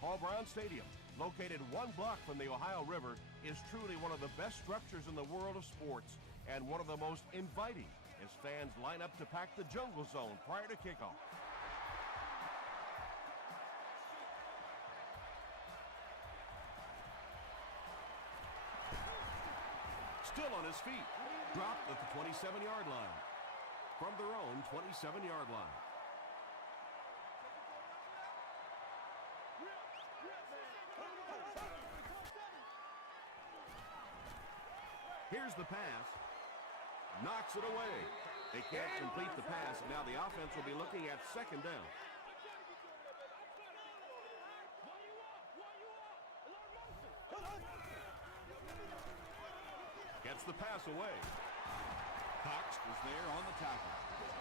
Paul Brown Stadium, located 1 block from the Ohio River, is truly one of the best structures in the world of sports and one of the most inviting as fans line up to pack the jungle zone prior to kickoff. Still on his feet, dropped at the 27-yard line. From their own 27-yard line. Here's the pass. Knocks it away. They can't complete the pass. Now the offense will be looking at 2nd down. Gets the pass away. Cox is there on the tackle.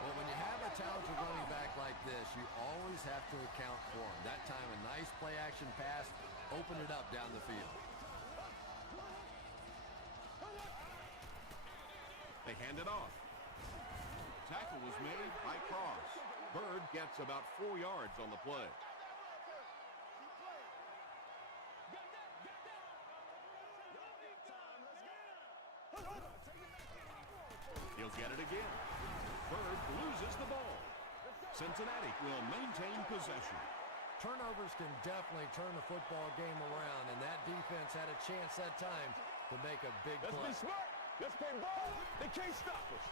Well, when you have a talented running back like this, you always have to account for him. That time, a nice play-action pass opened it up down the field. They hand it off. Tackle was made by Cross. Bird gets about 4 yards on the play. He'll get it again. Bird loses the ball. Cincinnati will maintain possession. Turnovers can definitely turn the football game around, and that defense had a chance that time to make a big play. Let's be smart. Let's play ball. They can't stop us.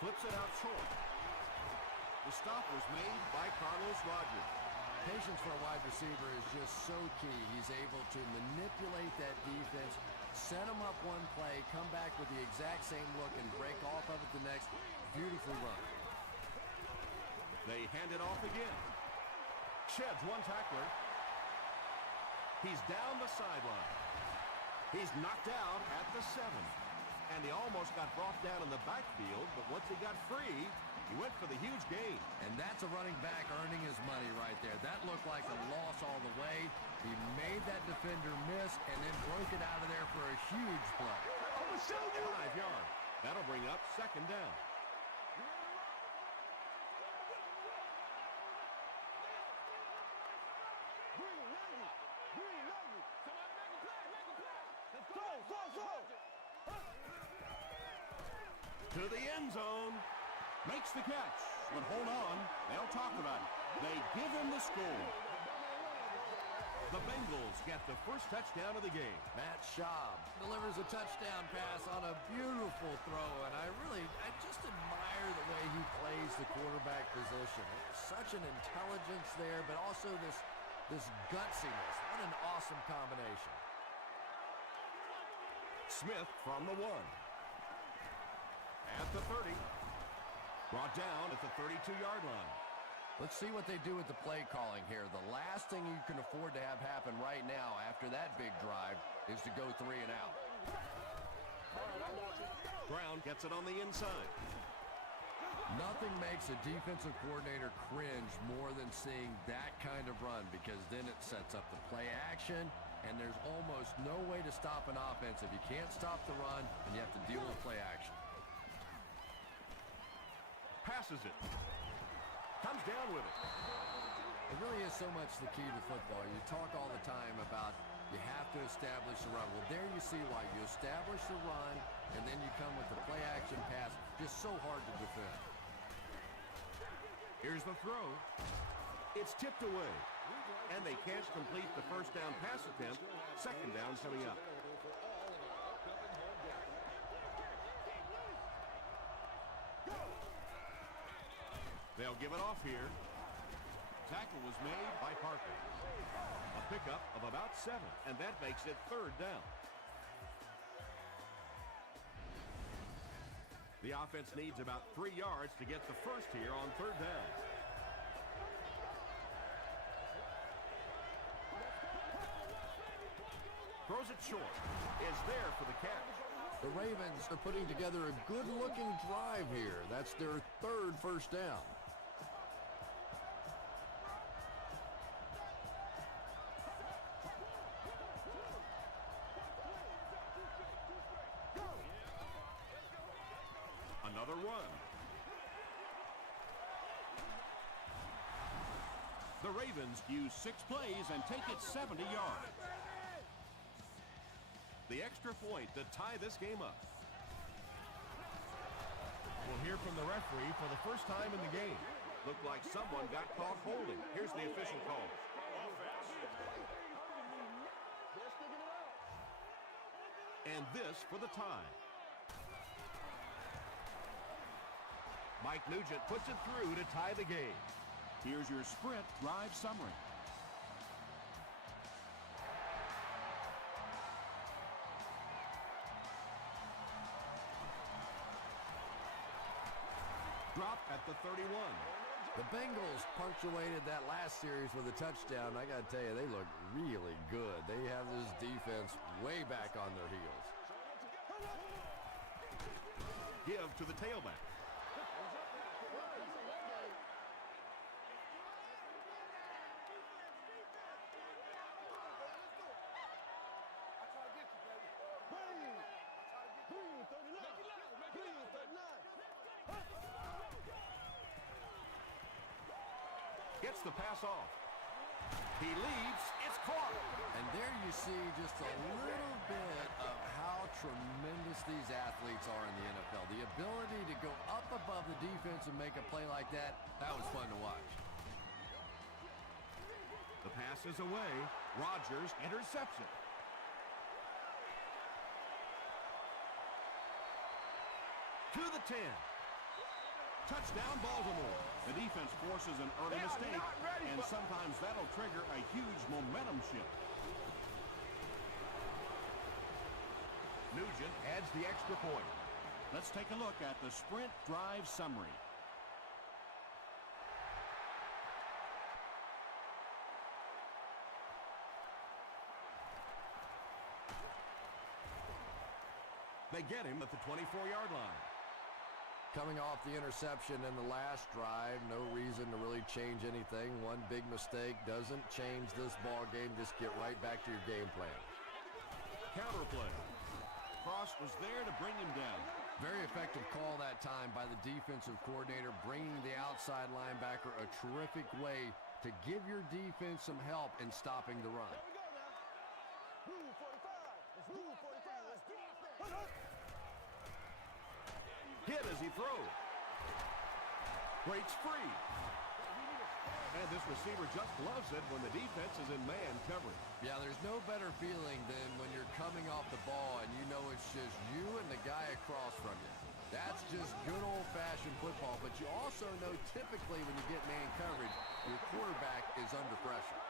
Flips it out short. The stop was made by Carlos Rogers. Patience for a wide receiver is just so key. He's able to manipulate that defense, set them up one play, come back with the exact same look, and break off of it the next. Beautifully run. They hand it off again. Sheds one tackler. He's down the sideline. He's knocked out at the 7. And he almost got brought down in the backfield, but once he got free, he went for the huge gain. And that's a running back earning his money right there. That looked like a loss all the way. He made that defender miss and then broke it out of there for a huge play. I'm going to show you. 5 yards. That'll bring up 2nd down. To the end zone. Makes the catch. But hold on. They'll talk about it. They give him the score. The Bengals get the first touchdown of the game. Matt Schaub delivers a touchdown pass on a beautiful throw, and I just admire the way he plays the quarterback position. Such an intelligence there, but also this gutsiness. What an awesome combination. Smith from the 1. At the 30. Brought down at the 32-yard line. Let's see what they do with the play calling here. The last thing you can afford to have happen right now after that big drive is to go 3 and out. Brown gets it on the inside. Nothing makes a defensive coordinator cringe more than seeing that kind of run, because then it sets up the play action, and there's almost no way to stop an offense if you can't stop the run and you have to deal with play action. Passes it. Comes down with it. It really is so much the key to football. You talk all the time about you have to establish the run. Well, there you see why. You establish the run, and then you come with the play-action pass. Just so hard to defend. Here's the throw. It's tipped away. And they can't complete the first down pass attempt. 2nd down coming up. They'll give it off here. Tackle was made by Parker. A pickup of about 7, and that makes it 3rd down. The offense needs about 3 yards to get the first here on 3rd down. Throws it short. Is there for the catch. The Ravens are putting together a good-looking drive here. That's their 3rd first down. Another run. The Ravens use 6 plays and take it 70 yards. The extra point to tie this game up. We'll hear from the referee for the first time in the game. Looked like someone got caught holding. Here's the official call. And this for the tie. Mike Nugent puts it through to tie the game. Here's your sprint drive summary. Drop at the 31. The Bengals punctuated that last series with a touchdown. I got to tell you, they look really good. They have this defense way back on their heels. Give to the tailback. Gets the pass off. He leaps. It's caught. And there you see just a little bit of how tremendous these athletes are in the NFL. The ability to go up above the defense and make a play like that, that was fun to watch. The pass is away. Rodgers intercepts it. To the 10. Touchdown, Baltimore. The defense forces an early mistake, and sometimes that'll trigger a huge momentum shift. Nugent adds the extra point. Let's take a look at the sprint drive summary. They get him at the 24-yard line. Coming off the interception in the last drive, no reason to really change anything. One big mistake doesn't change this ball game. Just get right back to your game plan. Counter play. Cross was there to bring him down. Very effective call that time by the defensive coordinator, bringing the outside linebacker a terrific way to give your defense some help in stopping the run. Hit as he throws. Breaks free. And this receiver just loves it when the defense is in man coverage. Yeah, there's no better feeling than when you're coming off the ball and you know it's just you and the guy across from you. That's just good old-fashioned football, but you also know typically when you get man coverage, your quarterback is under pressure.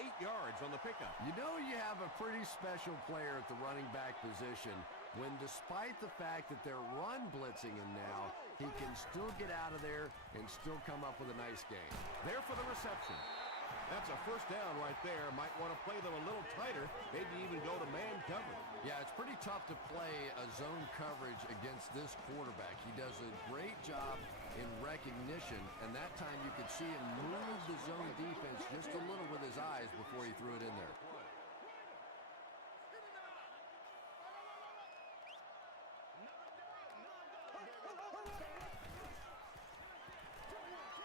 8 yards on the pickup. You know you have a pretty special player at the running back position when, despite the fact that they're run blitzing him now, he can still get out of there and still come up with a nice game. There for the reception. That's a first down right there. Might want to play them a little tighter, maybe even go to man coverage. Yeah, it's pretty tough to play a zone coverage against this quarterback. He does a great job in recognition, and that time you could see him move the zone defense just a little with his eyes before he threw it in there.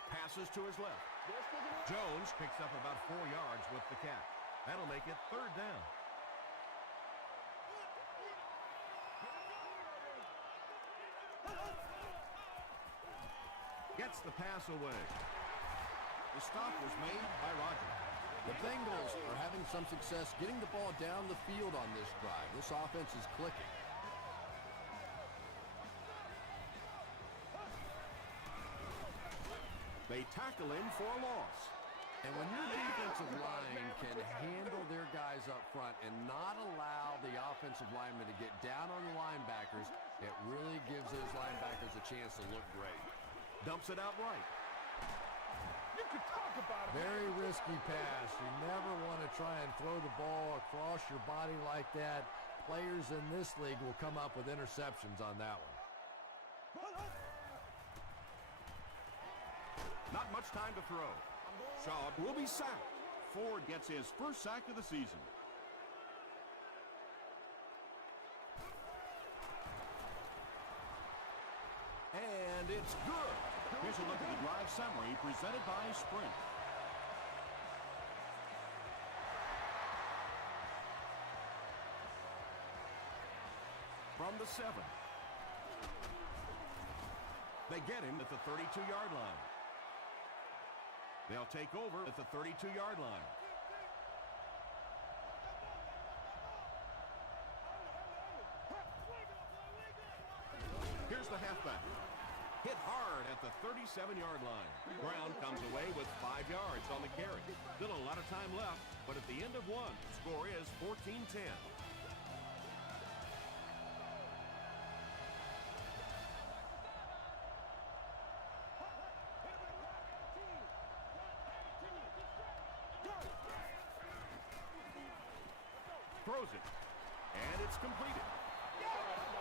Passes to his left. Jones picks up about 4 yards with the catch. That'll make it third down. Gets the pass away. The stop was made by Rodgers. The Bengals are having some success getting the ball down the field on this drive. This offense is clicking. They tackle him for a loss. And when your defensive line can handle their guys up front and not allow the offensive linemen to get down on the linebackers, it really gives those linebackers a chance to look great. Dumps it out right. You can talk about it. Very risky pass. You never want to try and throw the ball across your body like that. Players in this league will come up with interceptions on that one. Not much time to throw. Shaw will be sacked. Ford gets his first sack of the season. And it's good. Here's a look at the drive summary presented by Sprint. down the 7. They get him at the 32-yard line. They'll take over at the 32-yard line. Here's the halfback. Hit hard at the 37-yard line. Brown comes away with 5 yards on the carry. Still a lot of time left, but at the end of one, score is 14-10. Throws it, and it's completed.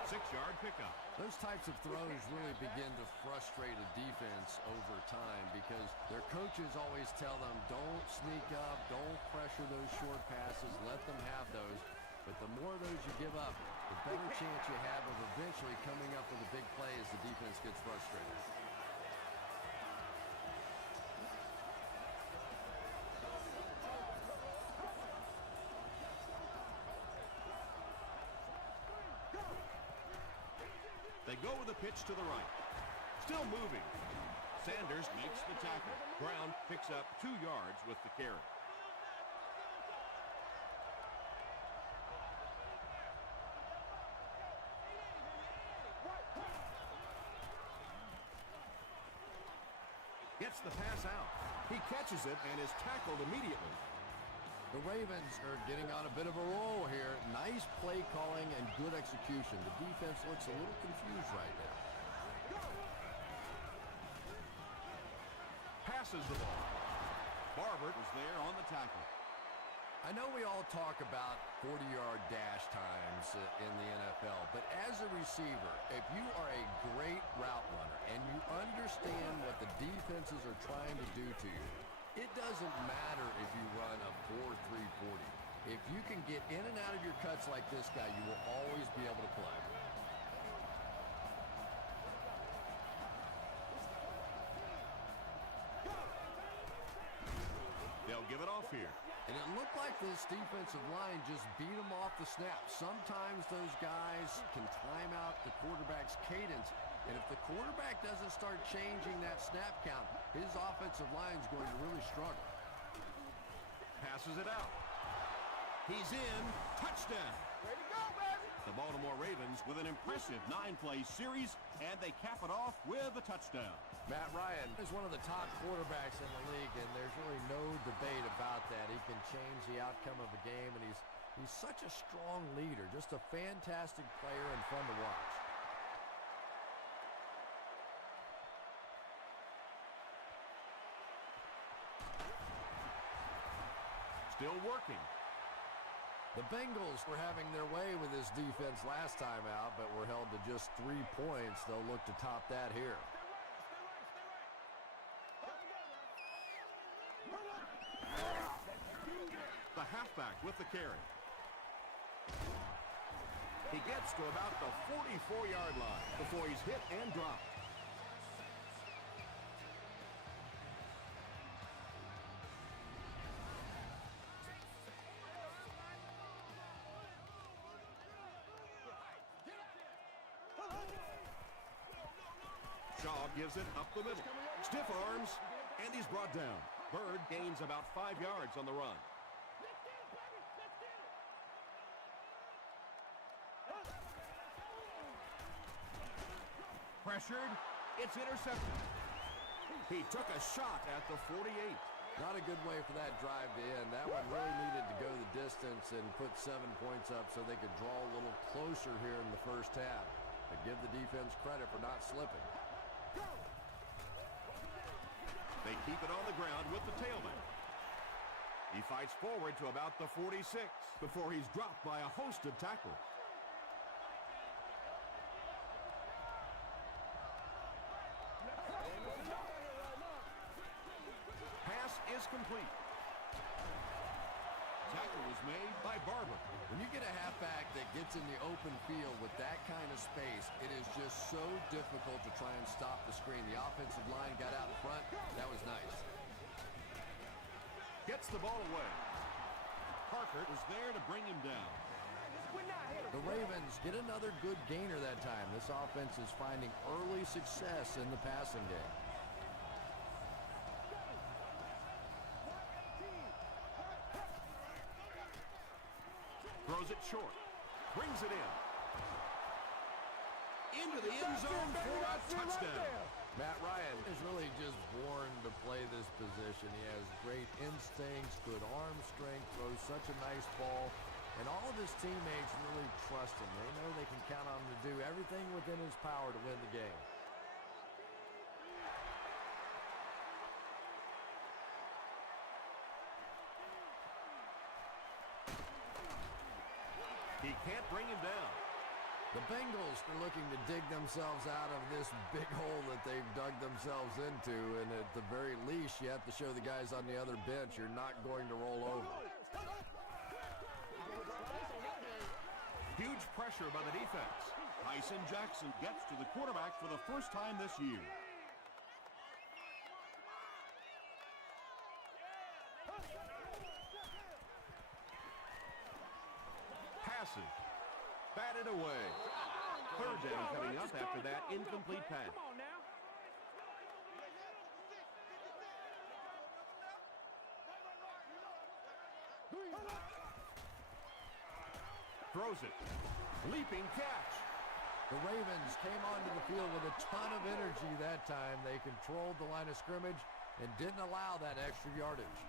6-yard pickup. Those types of throws really begin to frustrate a defense over time because their coaches always tell them, don't sneak up, don't pressure those short passes, let them have those. But the more of those you give up, the better chance you have of eventually coming up with a big play as the defense gets frustrated. They go with a pitch to the right. Still moving. Sanders makes the tackle. Brown picks up 2 yards with the carry. Gets the pass out. He catches it and is tackled immediately. The Ravens are getting on a bit of a roll here. Nice play calling and good execution. The defense looks a little confused right now. Passes the ball. Barber was there on the tackle. I know we all talk about 40-yard dash times in the NFL, but as a receiver, if you are a great route runner and you understand what the defenses are trying to do to you, it doesn't matter if you run a 4.340. If you can get in and out of your cuts like this guy, you will always be able to play. They'll give it off here. And it looked like this defensive line just beat them off the snap. Sometimes those guys can time out the quarterback's cadence. And if the quarterback doesn't start changing that snap count, his offensive line is going to really struggle. Passes it out. He's in. Touchdown. Way to go, baby! The Baltimore Ravens with an impressive 9-play series, and they cap it off with a touchdown. Matt Ryan is one of the top quarterbacks in the league, and there's really no debate about that. He can change the outcome of a game, and he's such a strong leader, just a fantastic player and fun to watch. Still working. The Bengals were having their way with this defense last time out, but were held to just 3 points. They'll look to top that here. The halfback with the carry. He gets to about the 44-yard line before he's hit and dropped. Shaw gives it up the middle. Stiff arms, and he's brought down. Bird gains about 5 yards on the run. Pressured. It's intercepted. He took a shot at the 48. Not a good way for that drive to end. That one really needed to go the distance and put 7 points up so they could draw a little closer here in the first half. But give the defense credit for not slipping. They keep it on the ground with the tailback. He fights forward to about the 46 before he's dropped by a host of tacklers. Pass is complete. Tackle was made by Barber. When you get a halfback that gets in the open field with that kind of space, it is just so difficult to try and stop the screen. The offensive line got out in front. That was nice. Gets the ball away. Parker was there to bring him down. We're not here to The Ravens get another good gainer that time. This offense is finding early success in the passing game. Throws it short. Brings it in. Into the end zone for a touchdown. Matt Ryan is really just born to play this position. He has great instincts, good arm strength, throws such a nice ball. And all of his teammates really trust him. They know they can count on him to do everything within his power to win the game. He can't bring him down. The Bengals are looking to dig themselves out of this big hole that they've dug themselves into, and at the very least, you have to show the guys on the other bench you're not going to roll over. Huge pressure by the defense. Tyson Jackson gets to the quarterback for the first time this year. Passes. Batted away. Third down coming up after that incomplete pass. Throws it. Leaping catch. The Ravens came onto the field with a ton of energy that time. They controlled the line of scrimmage and didn't allow that extra yardage.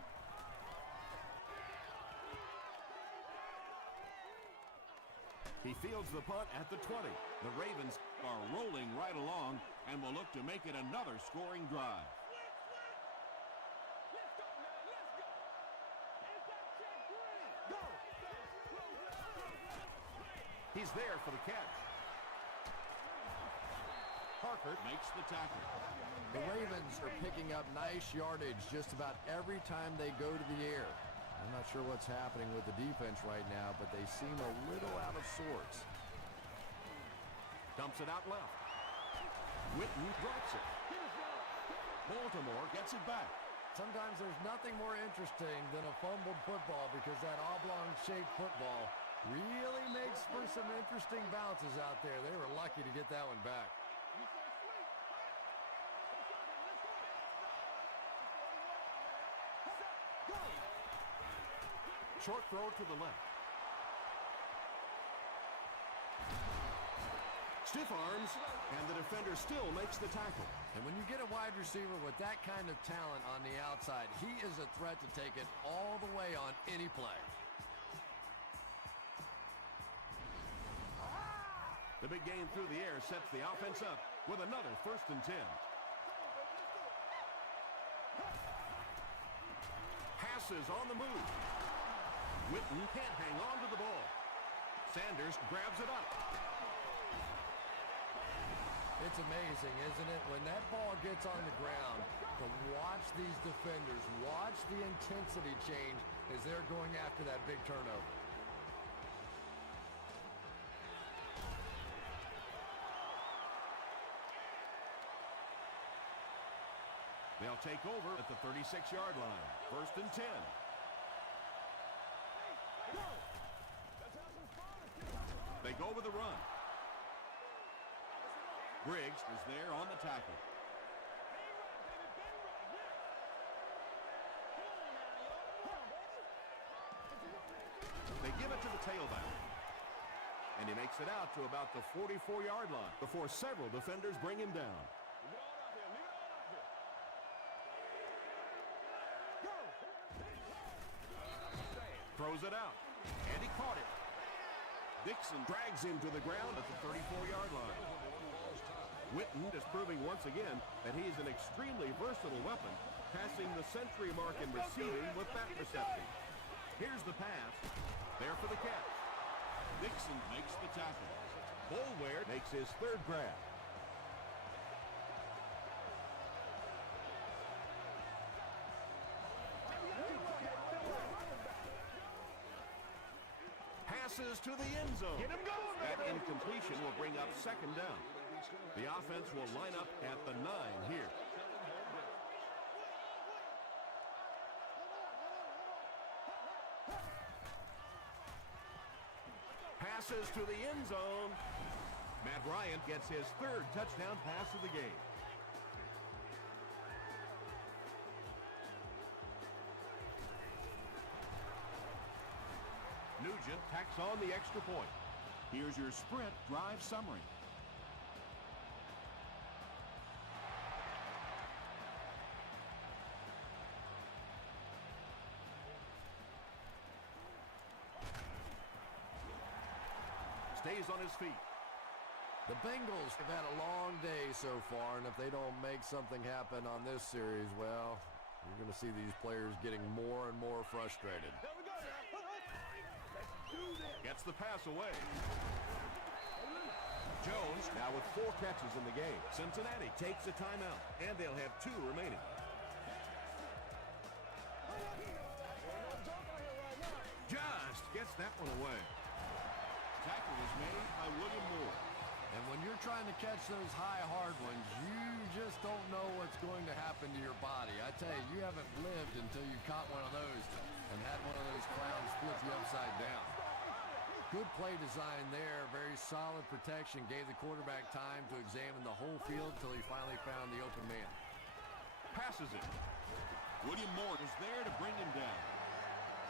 He fields the punt at the 20. The Ravens are rolling right along and will look to make it another scoring drive. He's there for the catch. Parker makes the tackle. The Ravens are picking up nice yardage just about every time they go to the air. I'm not sure what's happening with the defense right now, but they seem a little out of sorts. Dumps it out left. Witten drops it. Baltimore gets it back. Sometimes there's nothing more interesting than a fumbled football because that oblong-shaped football really makes for some interesting bounces out there. They were lucky to get that one back. Short throw to the left. Stiff arms, and the defender still makes the tackle. And when you get a wide receiver with that kind of talent on the outside, he is a threat to take it all the way on any play. The big game through the air sets the offense up with another 1st and 10. Passes on the move. Witten can't hang on to the ball. Sanders grabs it up. It's amazing, isn't it? When that ball gets on the ground, to watch these defenders, watch the intensity change as they're going after that big turnover. They'll take over at the 36-yard line. 1st and 10. They go with the run. Briggs is there on the tackle. They give it to the tailback. And he makes it out to about the 44-yard line before several defenders bring him down. Throws it out. And he caught it. Dixon drags him to the ground at the 34-yard line. Witten is proving once again that he is an extremely versatile weapon, passing the century mark in receiving with that reception. Here's the pass. There for the catch. Dixon makes the tackle. Boulware makes his 3rd grab. Passes to the end zone. Get him going, that baby. incompletion will bring up 2nd down. The offense will line up at the 9 here. passes to the end zone. Matt Bryant gets his third touchdown pass of the game. Nugent tacks on the extra point. Here's your sprint drive summary. Stays on his feet. The Bengals have had a long day so far, and if they don't make something happen on this series, well, you're going to see these players getting more and more frustrated. Gets the pass away. Jones now with 4 catches in the game. Cincinnati takes a timeout, and they'll have 2 remaining. Just gets that one away. Tackle was made by William Moore. And when you're trying to catch those high, hard ones, you just don't know what's going to happen to your body. I tell you, you haven't lived until you caught one of those and had one of those clowns flip you upside down. Good play design there. Very solid protection. Gave the quarterback time to examine the whole field until he finally found the open man. Passes it. William Moore is there to bring him down.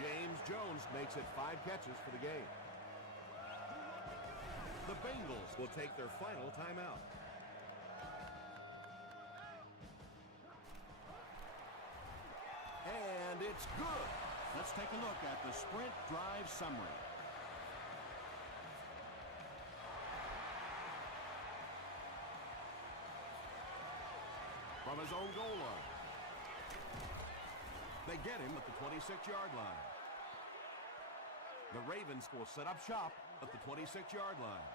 James Jones makes it 5 catches for the game. The Bengals will take their final timeout. And it's good. Let's take a look at the sprint drive summary. From his own goal line. They get him at the 26-yard line. The Ravens will set up shop at the 26-yard line.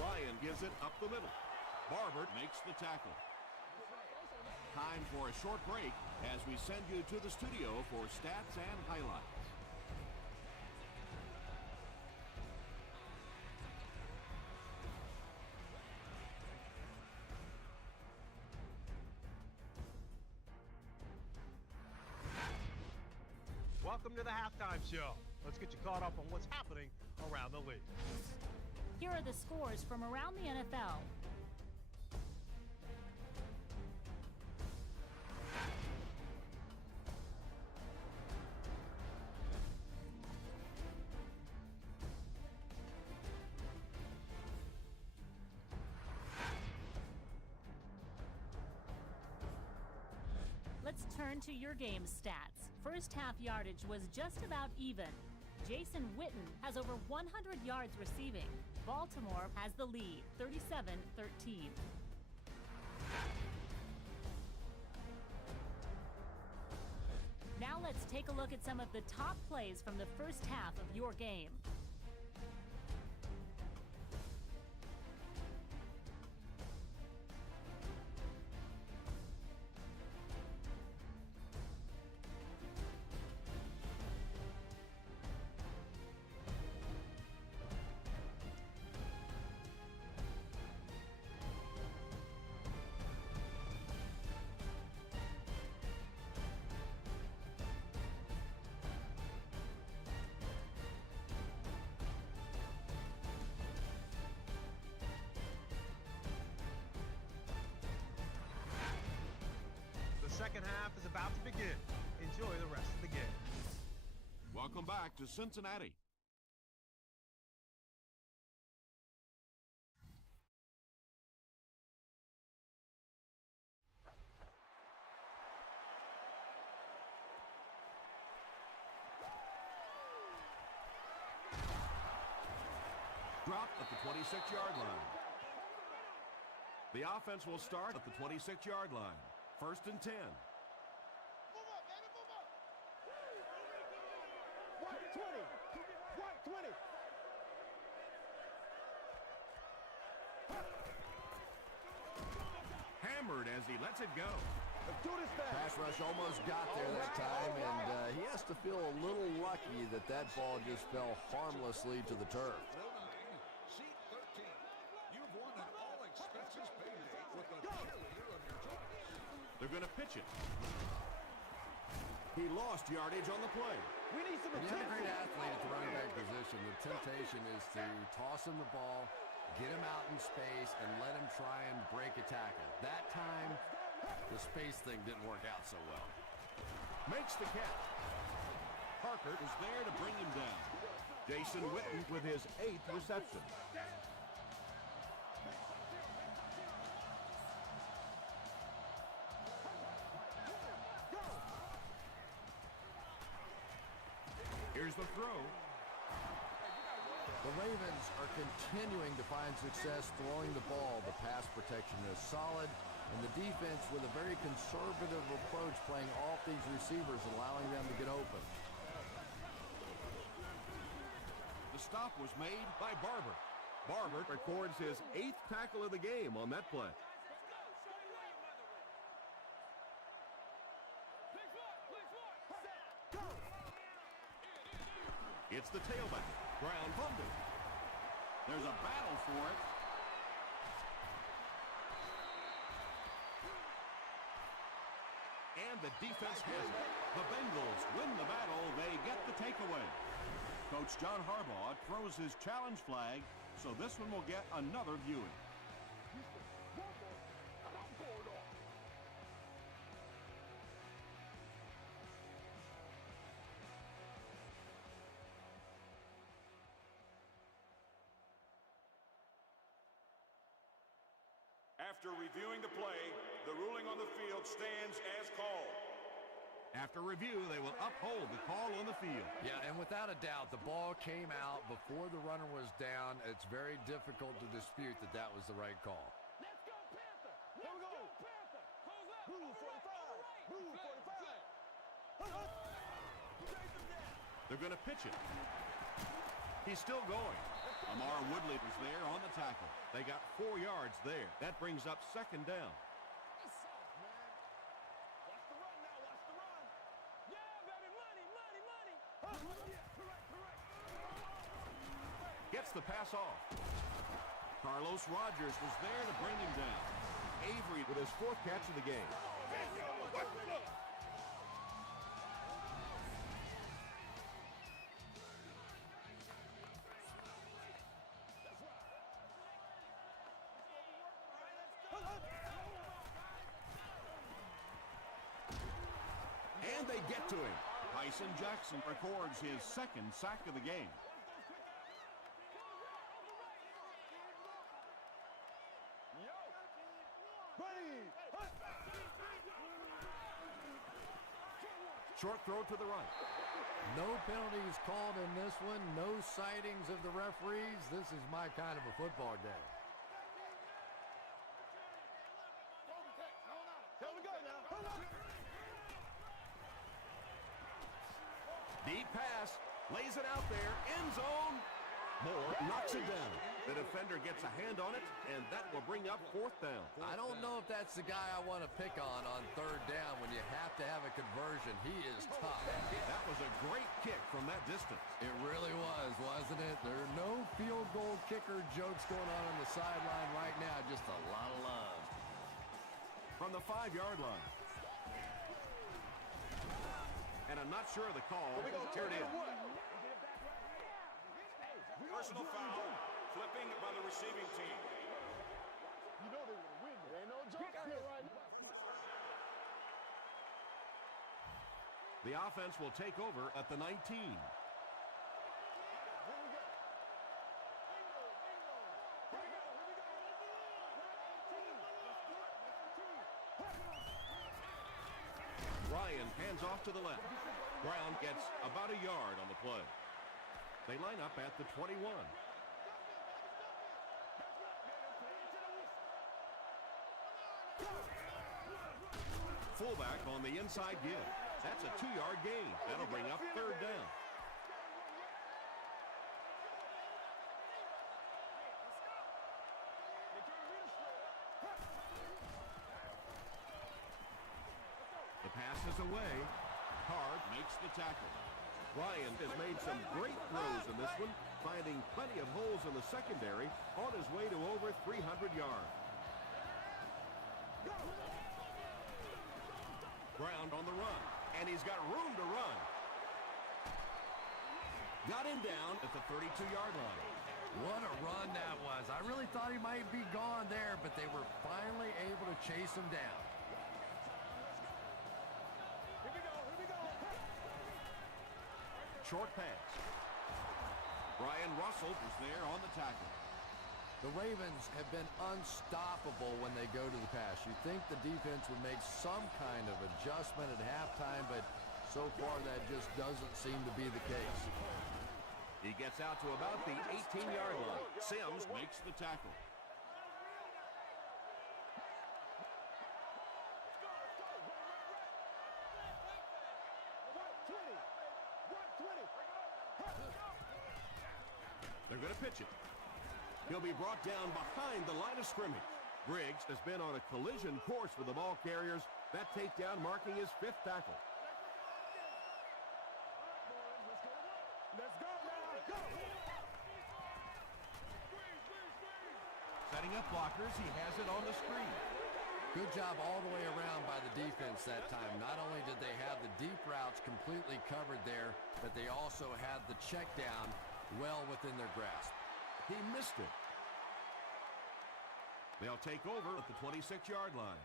Ryan gives it up the middle. Barber makes the tackle. Time for a short break as we send you to the studio for stats and highlights. Welcome to the halftime show. Let's get you caught up on what's happening around the league. Here are the scores from around the NFL. Let's turn to your game stats. First half yardage was just about even. Jason Witten has over 100 yards receiving. Baltimore has the lead, 37-13. Now let's take a look at some of the top plays from the first half of your game. The second half is about to begin. Enjoy the rest of the game. Welcome back to Cincinnati. Drop at the 26-yard line. The offense will start at the 26-yard line. First and 10. Move up, baby, move up. 120. 120. Hammered as he lets it go. Let's do this thing. Pass rush almost got there that time, and he has to feel a little lucky that that ball just fell harmlessly to the turf. Seat 13. You've won an all-expenses paid day with the cheerleader of your choice. They're going to pitch it. He lost yardage on the play. We need some When you have a great attention. athlete at the running back position, the temptation is to toss him the ball, get him out in space, and let him try and break a tackle. That time, the space thing didn't work out so well. Makes the catch. Parker is there to bring him down. Jason Witten with his 8th reception. Here's the throw. The Ravens are continuing to find success throwing the ball. The pass protection is solid, and the defense with a very conservative approach playing off these receivers, allowing them to get open. The stop was made by Barber. Barber records his 8th tackle of the game on that play. It's the tailback. Ground fumble. There's a battle for it. And the defense has it. The Bengals win the battle. They get the takeaway. Coach John Harbaugh throws his challenge flag, so this one will get another viewing. After reviewing the play, the ruling on the field stands as called. After review, they will uphold the call on the field. Yeah, and without a doubt, the ball came out before the runner was down. It's very difficult to dispute that that was the right call. Let's go, Panther. Here we go. Panther. Blue 45. Blue 45. They're going to pitch it. He's still going. Amar Woodley was there on the tackle. They got 4 yards there. That brings up 2nd down. Watch the run now. Watch the run. Yeah, baby. Money, money, money. Yeah, correct. Gets the pass off. Carlos Rogers was there to bring him down. Avery with his 4th catch of the game. And they get to him. Tyson Jackson records his 2nd sack of the game. Short throw to the right. No penalties called in this one. No sightings of the referees. This is my kind of a football game. Here we go now. Deep pass. Lays it out there. End zone. Moore knocks it down. The defender gets a hand on it, and that will bring up 4th down. I don't know if that's the guy I want to pick on 3rd down when you have to have a conversion. He is tough. That was a great kick from that distance. It really was, wasn't it? There are no field goal kicker jokes going on the sideline right now. Just a lot of love. From the 5-yard line. And I'm not sure of the call. Here it is. Personal foul, flipping by the receiving team. You know they would win. There ain't no joke out here right now. The offense will take over at the 19. Ryan hands off to the left. Brown gets about a yard on the play. They line up at the 21. Fullback on the inside give. That's a 2-yard gain. That'll bring up 3rd down. The pass is away. Card makes the tackle. Ryan has made some great throws in this one, finding plenty of holes in the secondary on his way to over 300 yards. Ground on the run, And he's got room to run. Got him down at the 32-yard line. What a run that was. I really thought he might be gone there, but they were finally able to chase him down. Here we go, here we go. Short pass. Brian Russell is there on the tackle. The Ravens have been unstoppable when they go to the pass. You'd think the defense would make some kind of adjustment at halftime, but so far that just doesn't seem to be the case. He gets out to about the 18-yard line. Sims makes the tackle. They're going to pitch it. He'll be brought down behind the line of scrimmage. Briggs has been on a collision course with the ball carriers. That takedown marking his 5th tackle. Let's go now, go! Setting up blockers, he has it on the screen. Good job all the way around by the defense that time. Not only did they have the deep routes completely covered there, but they also had the check down well within their grasp. He missed it. They'll take over at the 26-yard line.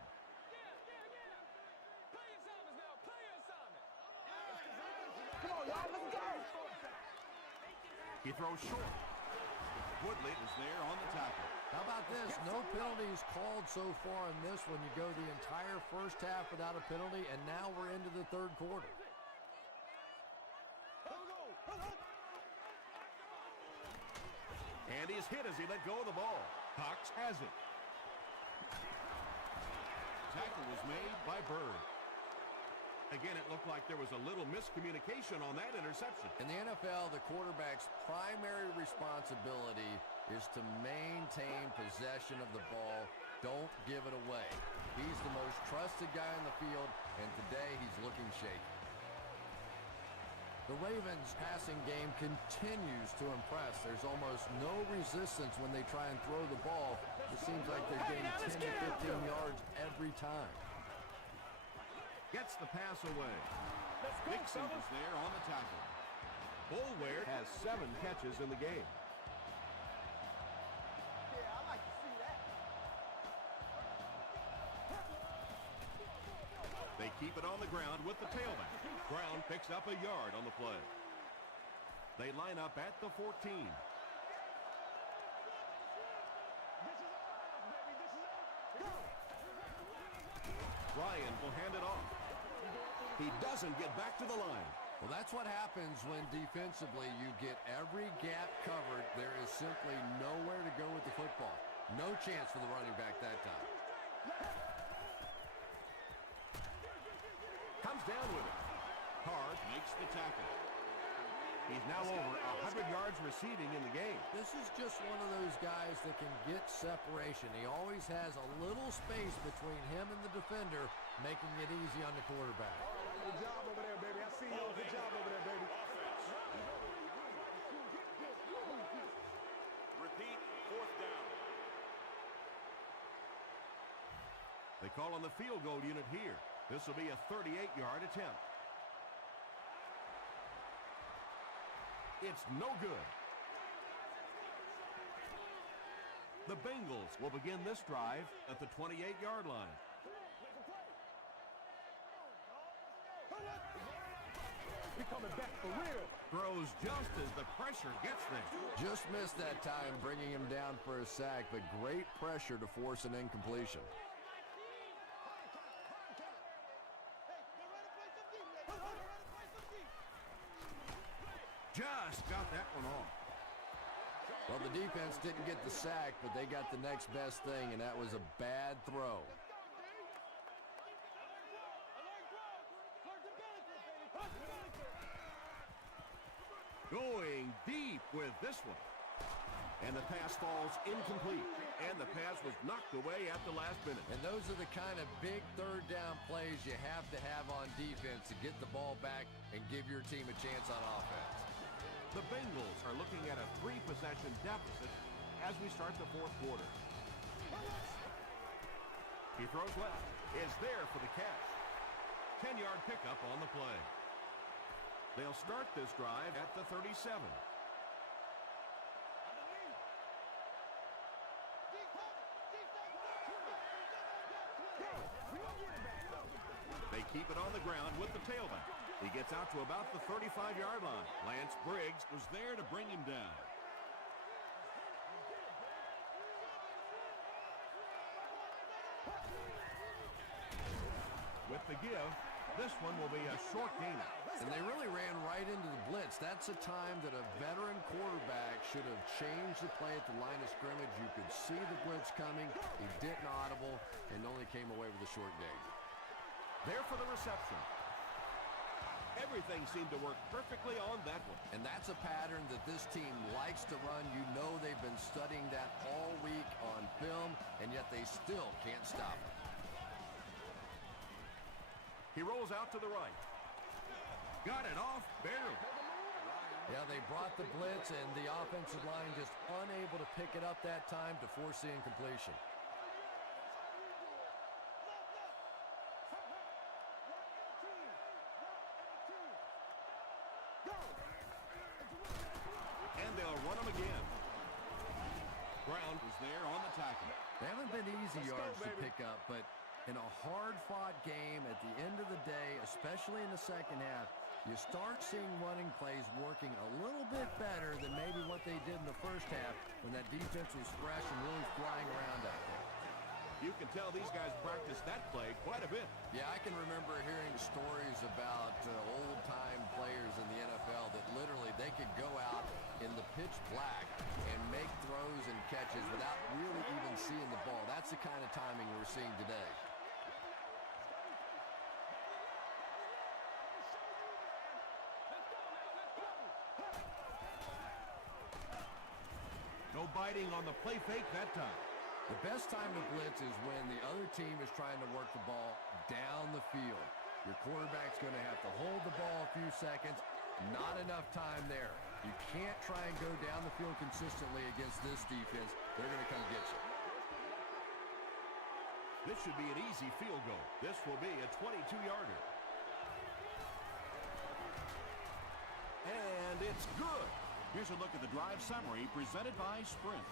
Come on, y'all, let's go! He throws short. Woodley is there on the tackle. How about this? No penalties called so far in this one. You go the entire first half without a penalty, and now we're into the third quarter. And he's hit as he let go of the ball. Cox has it. Tackle was made by Bird. Again, it looked like there was a little miscommunication on that interception. In the NFL, the quarterback's primary responsibility is to maintain possession of the ball. Don't give it away. He's the most trusted guy in the field, and today he's looking shaky. The Ravens' passing game continues to impress. There's almost no resistance when they try and throw the ball. It seems like they're getting 10 to 15 yards every time. Gets the pass away. Let's go, Dixon fellas. is there on the tackle. Boulware has 7 catches in the game. Yeah, I like to see that. They keep it on the ground with the tailback. Brown picks up a yard on the play. They line up at the 14. This is ours, baby. This is ours. Go! Ryan will hand it off. He doesn't get back to the line. Well, that's what happens when defensively you get every gap covered. There is simply nowhere to go with the football. No chance for the running back that time. Comes down with it. Hard makes the tackle. He's now over 100 yards receiving in the game. This is just one of those guys that can get separation. He always has a little space between him and the defender, making it easy on the quarterback. Good job over there, baby. I see you. Good job over there, baby. Repeat, 4th down. They call on the field goal unit here. This will be a 38-yard attempt. It's no good. The Bengals will begin this drive at the 28-yard line. We're coming back for real. Throws just as the pressure gets there. Just missed that time, bringing him down for a sack, but great pressure to force an incompletion. Just got that one off. Well, the defense didn't get the sack, but they got the next best thing, and that was a bad throw. Going deep with this one. And the pass falls incomplete. And the pass was knocked away at the last minute. And those are the kind of big third down plays you have to have on defense to get the ball back and give your team a chance on offense. The Bengals are looking at a 3-possession deficit as we start the 4th quarter. He throws left. Is there for the catch. 10-yard pickup on the play. They'll start this drive at the 37. They keep it on the ground with the tailback. He gets out to about the 35-yard line. Lance Briggs was there to bring him down. With the give, this one will be a short gain. And they really ran right into the blitz. That's a time that a veteran quarterback should have changed the play at the line of scrimmage. You could see the blitz coming. He didn't audible and only came away with a short gain. There for the reception. Everything seemed to work perfectly on that one. And that's a pattern that this team likes to run. You know they've been studying that all week on film, and yet they still can't stop it. He rolls out to the right. Got it off barely. Yeah, they brought the blitz, and the offensive line just unable to pick it up that time to force the incompletion. And they'll run him again. Brown was there on the tackle. They haven't been easy yards to pick up, but in a hard-fought game at the end of the day, especially in the second half, you start seeing running plays working a little bit better than maybe what they did in the first half when that defense was fresh and really flying around out there. You can tell these guys practice that play quite a bit. Yeah, I can remember hearing stories about old-time players in the NFL that literally they could go out in the pitch black and make throws and catches without really even seeing the ball. That's the kind of timing we're seeing today. No biting on the play fake that time. The best time to blitz is when the other team is trying to work the ball down the field. Your quarterback's going to have to hold the ball a few seconds. Not enough time there. You can't try and go down the field consistently against this defense. They're going to come get you. This should be an easy field goal. This will be a 22-yarder. And it's good. Here's a look at the drive summary presented by Sprint.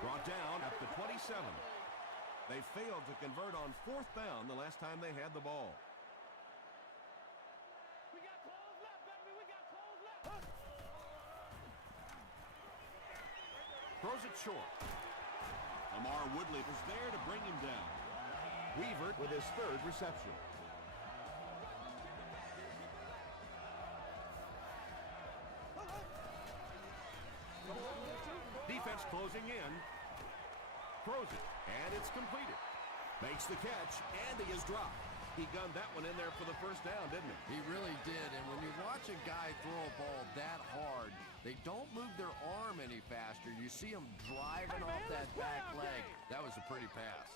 Brought down at the 27. They failed to convert on fourth down the last time they had the ball. We got close left, baby. We got close left. Throws it short. Lamar Woodley was there to bring him down. Weaver with his third reception. Defense closing in. Throws it, and it's completed. Makes the catch, and he is dropped. He gunned that one in there for the first down, didn't he? He really did, and when you watch a guy throw a ball that hard, they don't move their arm any faster. You see him driving off that back leg. That was a pretty pass.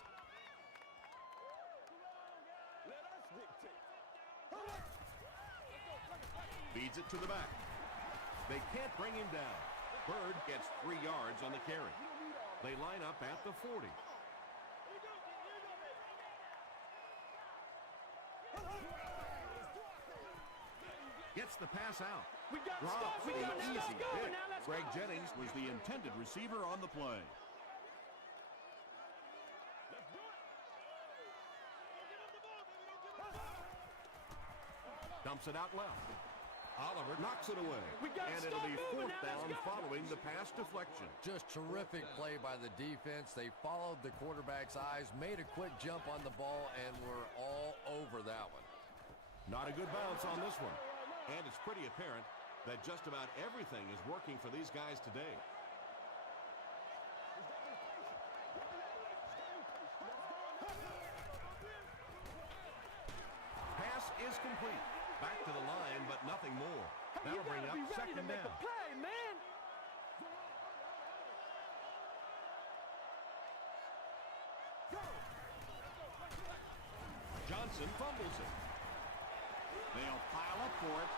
Let us dictate. Feeds it to the back. They can't bring him down. Bird gets 3 yards on the carry. They line up at the 40. Gets the pass out. We got Drops stuff. We an got easy stuff going. pick. Now let's Greg go. Jennings was the intended receiver on the play. Let's do it. Dumps it out left. Oliver knocks it away. We got And it'll be stuff moving. fourth Now let's down go. following the pass deflection. Just terrific play by the defense. They followed the quarterback's eyes, made a quick jump on the ball, and were all over that one. Not a good bounce on this one. And it's pretty apparent that just about everything is working for these guys today. Pass is complete. Back to the line, but nothing more. That'll bring up second down. Play, man. Johnson fumbles it. They'll pile up for it.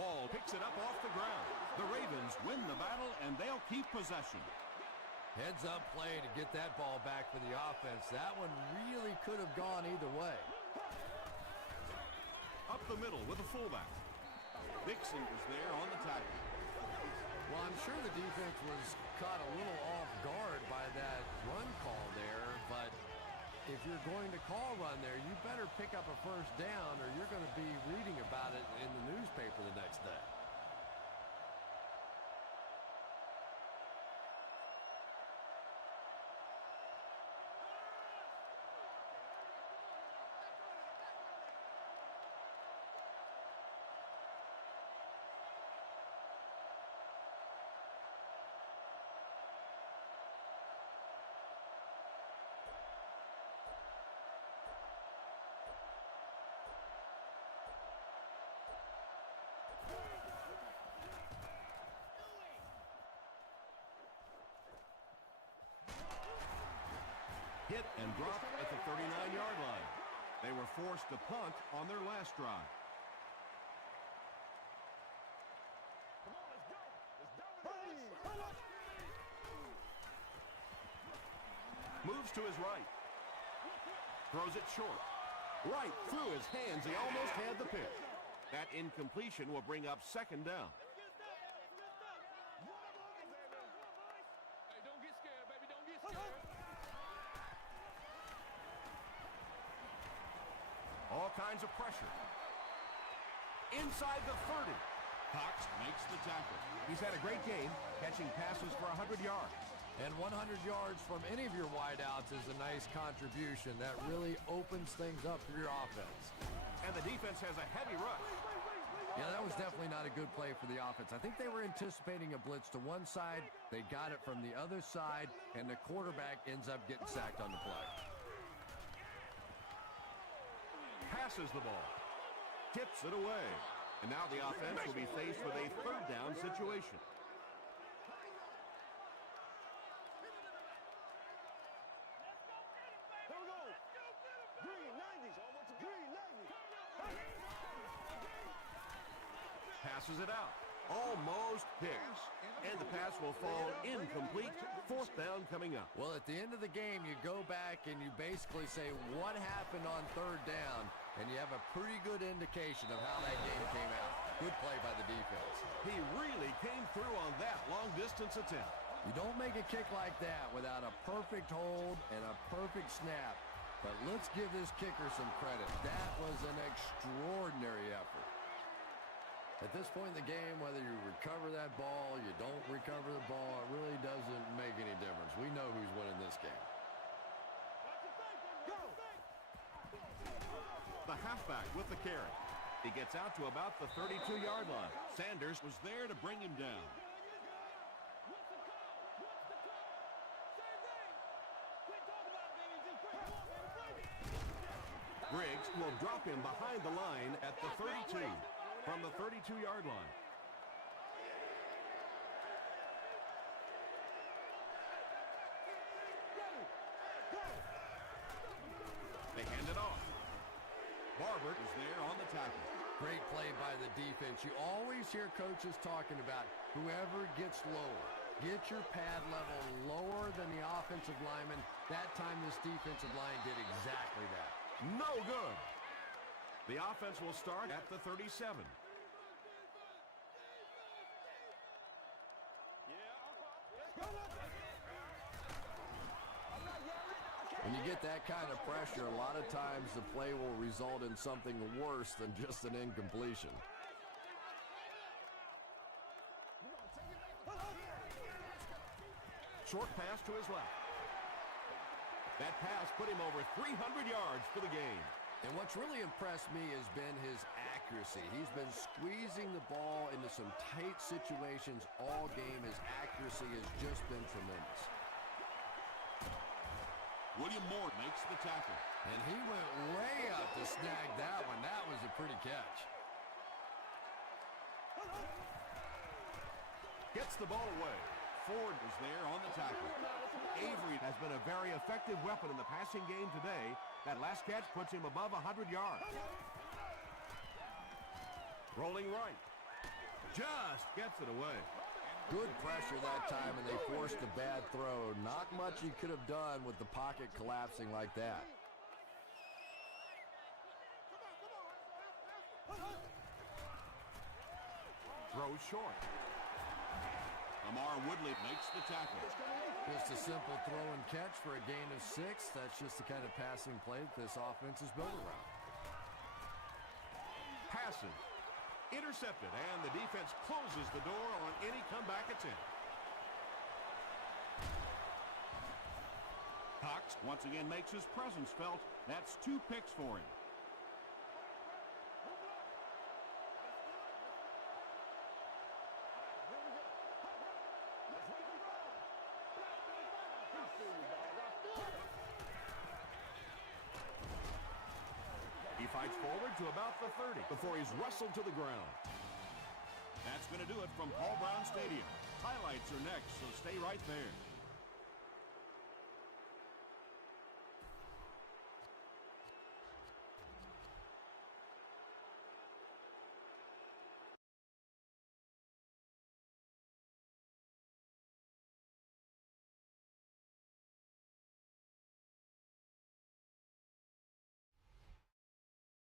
Wall picks it up off the ground. The Ravens win the battle, and they'll keep possession. Heads-up play to get that ball back for the offense. That one really could have gone either way. Up the middle with a fullback. Dixon was there on the tackle. Well, I'm sure the defense was caught a little off guard by that run call there, but if you're going to call run there, you better pick up a first down or you're going to be reading about it in the newspaper the next day. Hit and dropped at the 39-yard line. They were forced to punt on their last drive. Come on, let's go. Let's go. Moves to his right. Throws it short. Right through his hands. He almost had the pick. That incompletion will bring up second down. Hey, don't get scared, baby. Don't get scared. All kinds of pressure. Inside the 30. Cox makes the tackle. He's had a great game, catching passes for 100 yards. And 100 yards from any of your wideouts is a nice contribution. That really opens things up for your offense. And the defense has a heavy rush. Yeah, that was definitely not a good play for the offense. I think they were anticipating a blitz to one side. They got it from the other side, and the quarterback ends up getting sacked on the play. Passes the ball. Tips it away. And now the offense will be faced with a third down situation. Here we go. Green 90s. Over to Green 90s. Passes it out. Almost picks. And the pass will fall incomplete. Fourth down coming up. Well, at the end of the game, you go back and you basically say what happened on third down, and you have a pretty good indication of how that game came out. Good play by the defense. He really came through on that long-distance attempt. You don't make a kick like that without a perfect hold and a perfect snap. But let's give this kicker some credit. That was an extraordinary effort. At this point in the game, whether you recover that ball, you don't recover the ball, it really doesn't make any difference. We know who's winning this game. The halfback with the carry. He gets out to about the 32-yard line. Sanders was there to bring him down. Briggs will drop him behind the line at the 32 from the 32-yard line. They hand it off. Barber is there on the tackle. Great play by the defense. You always hear coaches talking about whoever gets lower. Get your pad level lower than the offensive lineman. That time this defensive line did exactly that. No good. The offense will start at the 37. When you get that kind of pressure, a lot of times the play will result in something worse than just an incompletion. Short pass to his left. That pass put him over 300 yards for the game. And what's really impressed me has been his accuracy. He's been squeezing the ball into some tight situations all game. His accuracy has just been tremendous. William Moore makes the tackle. And he went way up to snag that one. That was a pretty catch. Gets the ball away. Ford is there on the tackle. Avery has been a very effective weapon in the passing game today. That last catch puts him above 100 yards. Rolling right. Just gets it away. Good pressure that time, and they forced a bad throw. Not much he could have done with the pocket collapsing like that. Throws short. Lamar Woodley makes the tackle. Just a simple throw and catch for a gain of 6. That's just the kind of passing play that this offense is built around. Passes. Intercepted, and the defense closes the door on any comeback attempt. Cox once again makes his presence felt. That's 2 picks for him. He fights forward to about the 30 before he's wrestled to the ground. That's going to do it from Paul Brown Stadium. Highlights are next, so stay right there.